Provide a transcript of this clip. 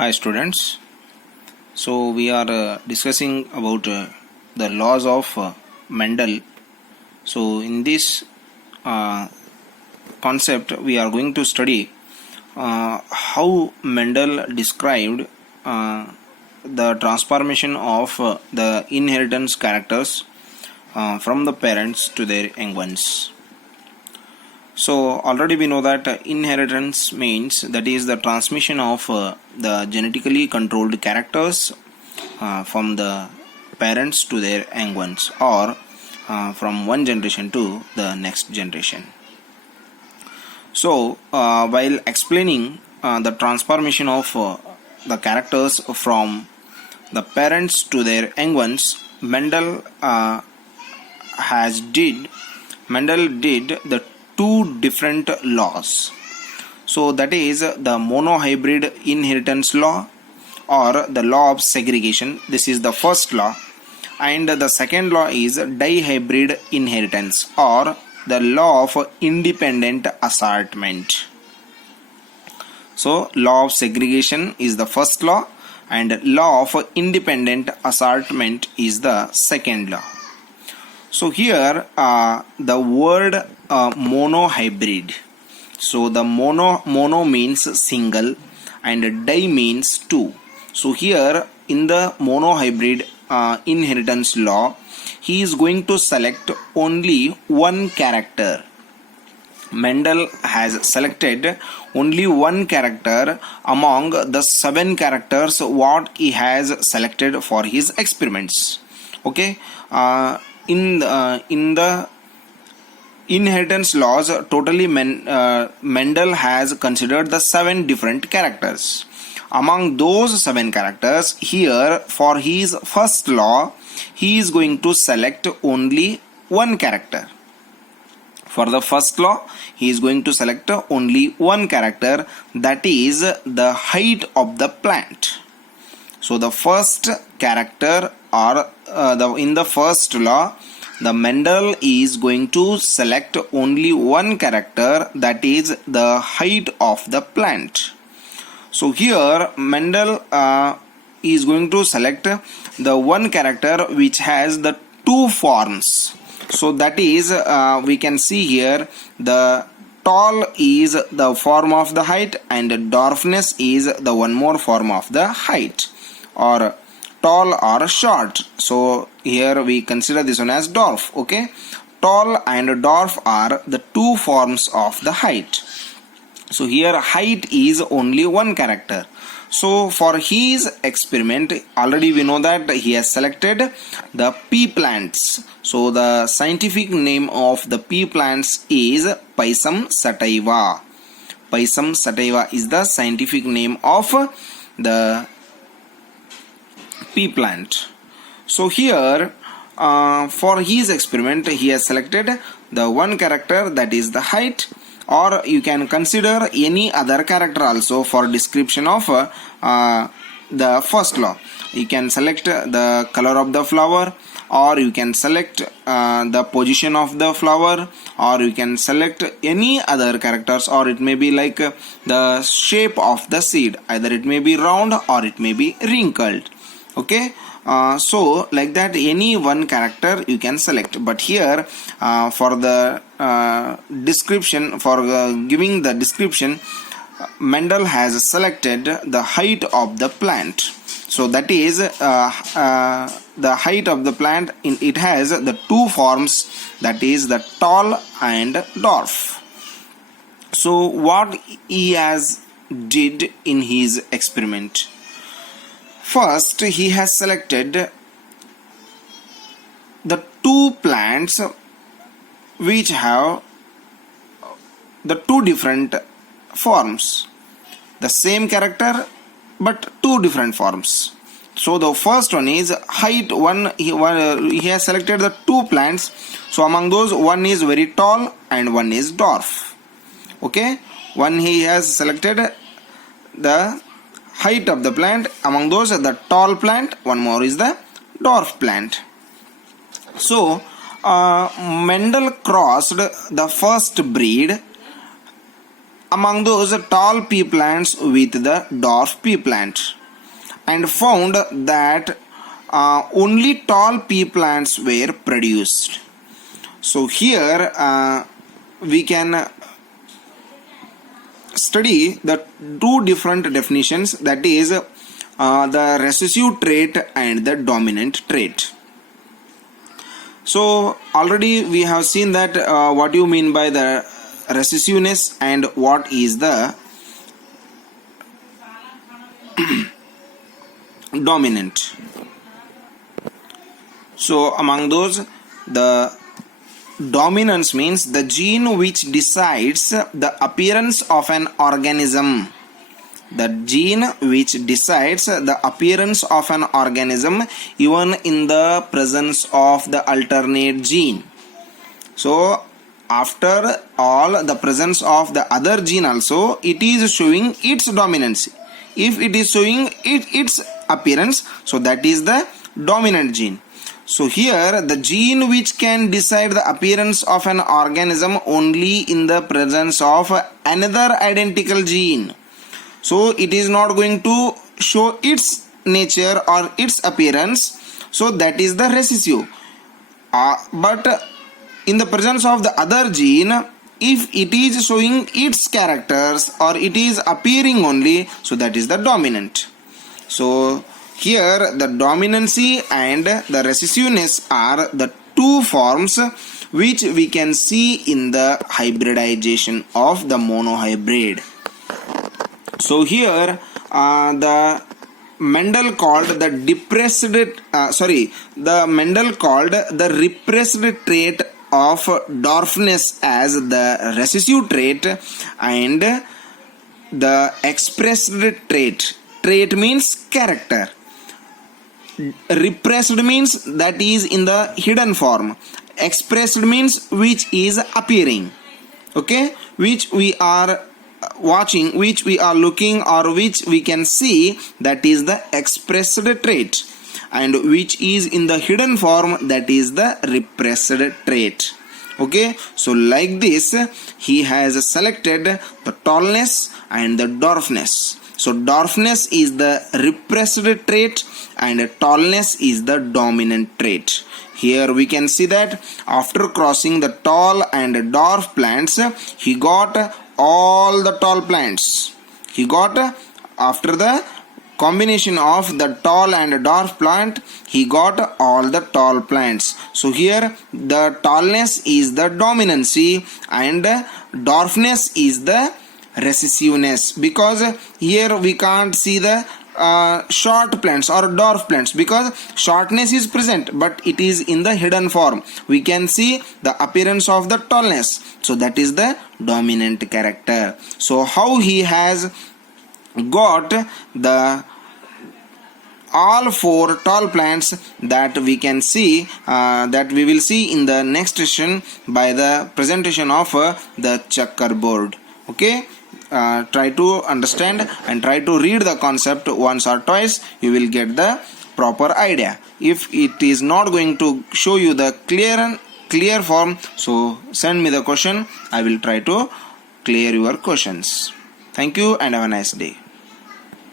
Hi students. So we are discussing about the laws of Mendel. So in this concept we are going to study how Mendel described the transformation of the inheritance characters from the parents to their young ones. So already we know that inheritance means that is the transmission of the genetically controlled characters from the parents to their young ones, or from one generation to the next generation. So while explaining the transformation of the characters from the parents to their young ones, Mendel did the two different laws. So that is the monohybrid inheritance law or the law of segregation. This is the first law, and the second law is dihybrid inheritance or the law of independent assortment. So law of segregation is the first law and law of independent assortment is the second law. So here the word monohybrid. So the mono means single and di means two. So here in the monohybrid inheritance law, he is going to select only one character. Mendel has selected only one character among the 7 characters what he has selected for his experiments. Okay. In the inheritance laws, totally Mendel has considered the 7 different characters. Among those 7 characters, here for his first law, he is going to select only one character. For the first law, he is going to select only one character, that is the height of the plant. So the first character, or in the first law, the Mendel is going to select only one character, that is the height of the plant. So here Mendel is going to select the one character which has the 2 forms. So that is we can see here the tall is the form of the height and dwarfness is the one more form of the height, or tall or short. So here we consider this one as dwarf. Okay, tall and dwarf are the 2 forms of the height. So here height is only one character. So for his experiment, already we know that he has selected the pea plants. So the scientific name of the pea plants is Pisum sativa. Pisum sativa is the scientific name of the pea plant. So here for his experiment, he has selected the one character, that is the height, or you can consider any other character also for description of the first law. You can select the color of the flower, or you can select the position of the flower, or you can select any other characters, or it may be like the shape of the seed. Either it may be round or it may be wrinkled. Okay. So like that, any one character you can select, but here for the description, for giving the description, Mendel has selected the height of the plant. So that is the height of the plant, it has the 2 forms, that is the tall and dwarf. So what he has did in his experiment, first he has selected the 2 plants which have the 2 different forms, the same character but 2 different forms. So the first one is height. He has selected the 2 plants. So among those, one is very tall and one is dwarf. Okay, one he has selected the height of the plant, among those the tall plant, one more is the dwarf plant. So Mendel crossed the first breed among those tall pea plants with the dwarf pea plant, and found that only tall pea plants were produced. So here we can study the two different definitions, that is the recessive trait and the dominant trait. So already we have seen that what you mean by the recessiveness and what is the dominant. So among those, the dominance means the gene which decides the appearance of an organism. The gene which decides the appearance of an organism even in the presence of the alternate gene. So after all the presence of the other gene also, it is showing its dominancy. If it is showing its appearance, so that is the dominant gene. So here the gene which can decide the appearance of an organism only in the presence of another identical gene. So it is not going to show its nature or its appearance. So that is the recessive. But in the presence of the other gene, if it is showing its characters or it is appearing only, so that is the dominant. So here the dominancy and the recessiveness are the two forms which we can see in the hybridization of the monohybrid. So here the Mendel called the repressed trait of dwarfness as the recessive trait, and the expressed trait. Trait means character. Repressed means that is in the hidden form. Expressed means which is appearing. Okay, which we are watching, which we are looking, or which we can see, that is the expressed trait, and which is in the hidden form, that is the repressed trait. Okay, so like this he has selected the tallness and the dwarfness. So dwarfness is the repressed trait and tallness is the dominant trait. Here we can see that after crossing the tall and dwarf plants, he got all the tall plants. He got, after the combination of the tall and dwarf plant, he got all the tall plants. So here the tallness is the dominancy and dwarfness is the recessiveness, because here we can't see the short plants or dwarf plants because shortness is present but it is in the hidden form. We can see the appearance of the tallness, so that is the dominant character. So how he has got the all four tall plants, that we can see, that we will see in the next session by the presentation of the checkerboard. Okay, try to understand and try to read the concept once or twice. You will get the proper idea. If it is not going to show you the clear form, so send me the question. I will try to clear your questions. Thank you and have a nice day.